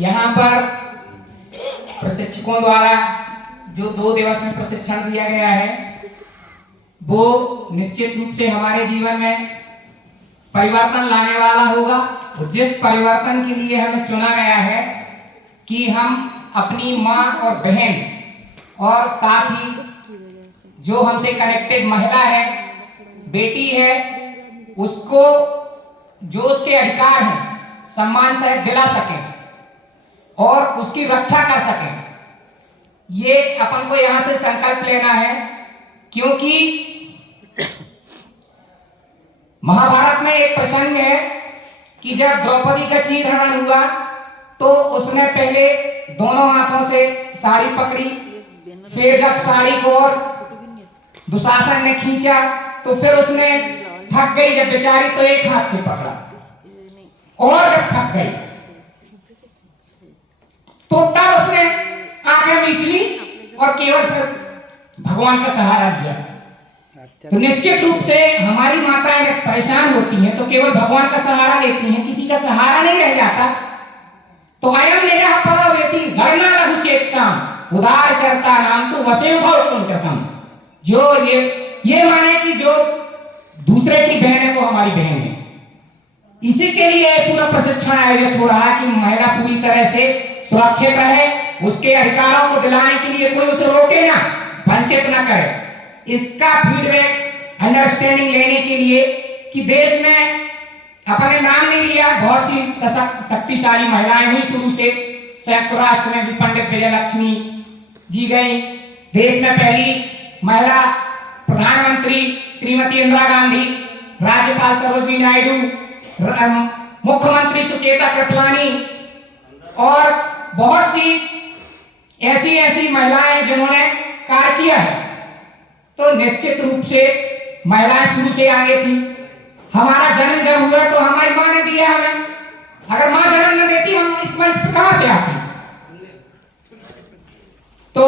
यहाँ पर प्रशिक्षकों द्वारा जो 2 दिवस में प्रशिक्षण दिया गया है वो निश्चित रूप से हमारे जीवन में परिवर्तन लाने वाला होगा। और जिस परिवर्तन के लिए हमें चुना गया है कि हम अपनी माँ और बहन और साथ ही जो हमसे कनेक्टेड महिला है, बेटी है, उसको जो उसके अधिकार हैं सम्मान से दिला सकें और उसकी रक्षा कर सकें। ये अपन को यहां से संकल्प लेना है, क्योंकि महाभारत में एक प्रसंग है कि जब द्रौपदी का चीरहरण हुआ तो उसने पहले दोनों हाथों से साड़ी पकड़ी, फिर जब साड़ी को और दुशासन ने खींचा तो फिर उसने थक गई जब बेचारी तो एक हाथ से पकड़ा, और जब थक गई तो तब उसने आंखें मीच ली और केवल फिर भगवान का सहारा लिया। तो निश्चित रूप से हमारी माताएं जब परेशान होती हैं तो केवल भगवान का सहारा लेती हैं, किसी का सहारा नहीं रह जाता। तो अयम नेहा परावेति गणना लघु चेतसाम उदार चरता नाम तो वसेवधौ कुंटकम। जो ये माने कि जो दूसरे की बहन है वो हमारी बहन है। इसी के लिए पूरा प्रशिक्षण आयोजित हो रहा है कि महिला पूरी तरह से सुरक्षित रहे, उसके अधिकारों को दिलाने के लिए कोई उसे रोके ना, वंचित ना करे। इसका फीडबैक अंडरस्टैंडिंग लेने के लिए कि देश में अपने नाम नहीं लिया, बहुत सी शक्तिशाली महिलाएं हुई शुरू से। संयुक्त राष्ट्र में भी पंडित विजयलक्ष्मी जी गई, देश में पहली महिला प्रधानमंत्री श्रीमती इंदिरा गांधी, राज्यपाल सरोजिनी नायडू, मुख्यमंत्री सुचेता कृपलानी और बहुत सी ऐसी महिलाएं जिन्होंने कार्य किया है। तो निश्चित रूप से महिलाएं शुरू से आगे थी। हमारा जन्म जब हुआ तो हमारी मां ने दिया हमें, अगर मां जन्म न देती हम इस मंच पर कहां से आते। तो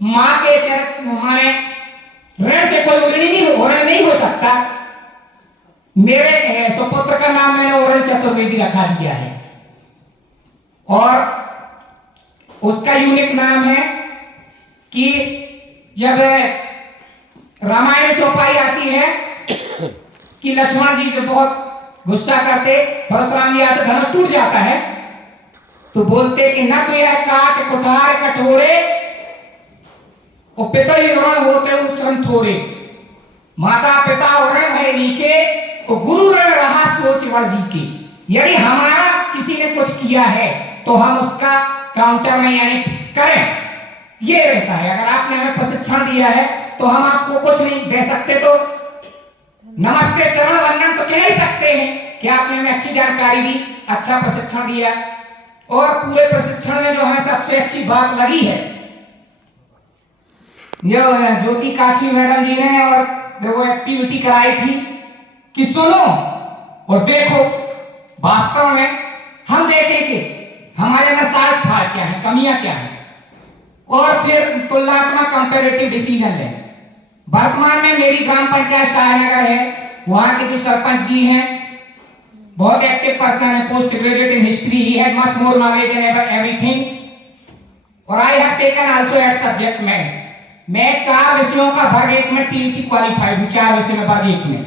मां के माने ऋण से कोई ऋण नहीं हो सकता। मेरे सुपुत्र का नाम मैंने ओरण चतुर्वेदी रखा दिया है और उसका यूनिक नाम है कि जब रामायण चौपाई आती है कि लक्ष्मण जी जो बहुत गुस्सा करते, परशुराम जी आते, धनुष टूट जाता है तो बोलते कि न तो यह काट कुठार कठोरे और पिता ही ऋण होते उत्सम थोरे। माता पिता ऋण है नीके और गुरु ऋण रहा सोच जी के। यदि हमारा किसी ने कुछ किया है तो हम उसका काउंटर में यानी करें, ये रहता है। अगर आपने हमें प्रशिक्षण दिया है तो हम आपको कुछ नहीं दे सकते तो नमस्ते चरण वंदन तो कह ही सकते हैं कि आपने हमें अच्छी जानकारी दी, अच्छा प्रशिक्षण दिया। और पूरे प्रशिक्षण में जो हमें सबसे अच्छी बात लगी है जो ज्योति काछी मैडम जी ने और जो वो एक्टिविटी कराई थी कि सुनो और देखो, वास्तव में हम देखेंगे हमारे अंदर साठ फाड़ क्या है, कमियां क्या है, और फिर तुलनात्मक कंपैरेटिव डिसीजन लें। वर्तमान में मेरी ग्राम पंचायत सहायनगर है, वहां के जो सरपंच जी हैं बहुत एक्टिव पर्सन है, post graduate in history, he has much more knowledge in everything. और I have taken also at subject में मैं 4 विषयों का वर्ग 1 में टीईटी क्वालिफाइड हूं, 4 विषय में वर्ग 1 में।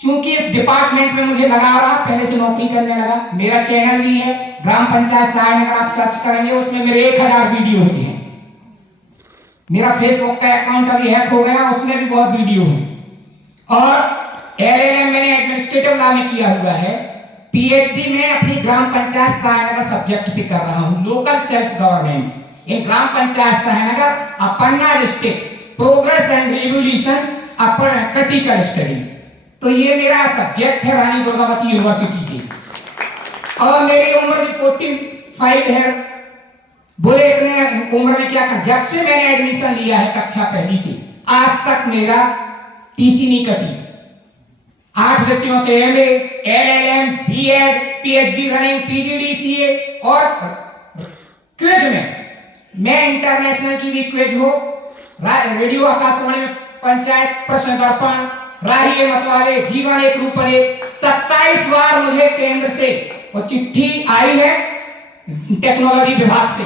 चूंकि इस डिपार्टमेंट में मुझे लगा रहा, पहले से नौकरी करने लगा। मेरा चैनल भी है ग्राम पंचायत सहायनगर, आप सर्च करेंगे उसमें मेरे 1000 वीडियो हैं। मेरा फेसबुक का अकाउंट अभी हैक हो गया, उसमें भी बहुत वीडियो है। और एलएलएम मैंने एडमिनिस्ट्रेटिव लॉ में किया हुआ है। पीएचडी में अपनी ग्राम पंचायत सहायनगर सब्जेक्ट पे कर रहा हूं, local self governance in gram panchayat Sahaynagar, Panna district, progress and revolution upper critical study. तो ये मेरा सब्जेक्ट है रानी दुर्गावती यूनिवर्सिटी से। और मेरी उम्र भी 45 है। बोले इतने उम्र में क्या कर, जब से मैंने एडमिशन लिया है कक्षा पहली से आज तक मेरा टीसी नहीं कटी। 8 विषयों से MA, LLM, BEd, PhD running, PGDCA और क्विज में मैं इंटरनेशनल की भी क्विज हो, रेडियो आकाशवाणी में पंचायत प्रश्न दर्पण, राही मतवाले, जीवन एक रूप 27 बार मुझे केंद्र से और चिट्ठी आई है टेक्नोलॉजी विभाग से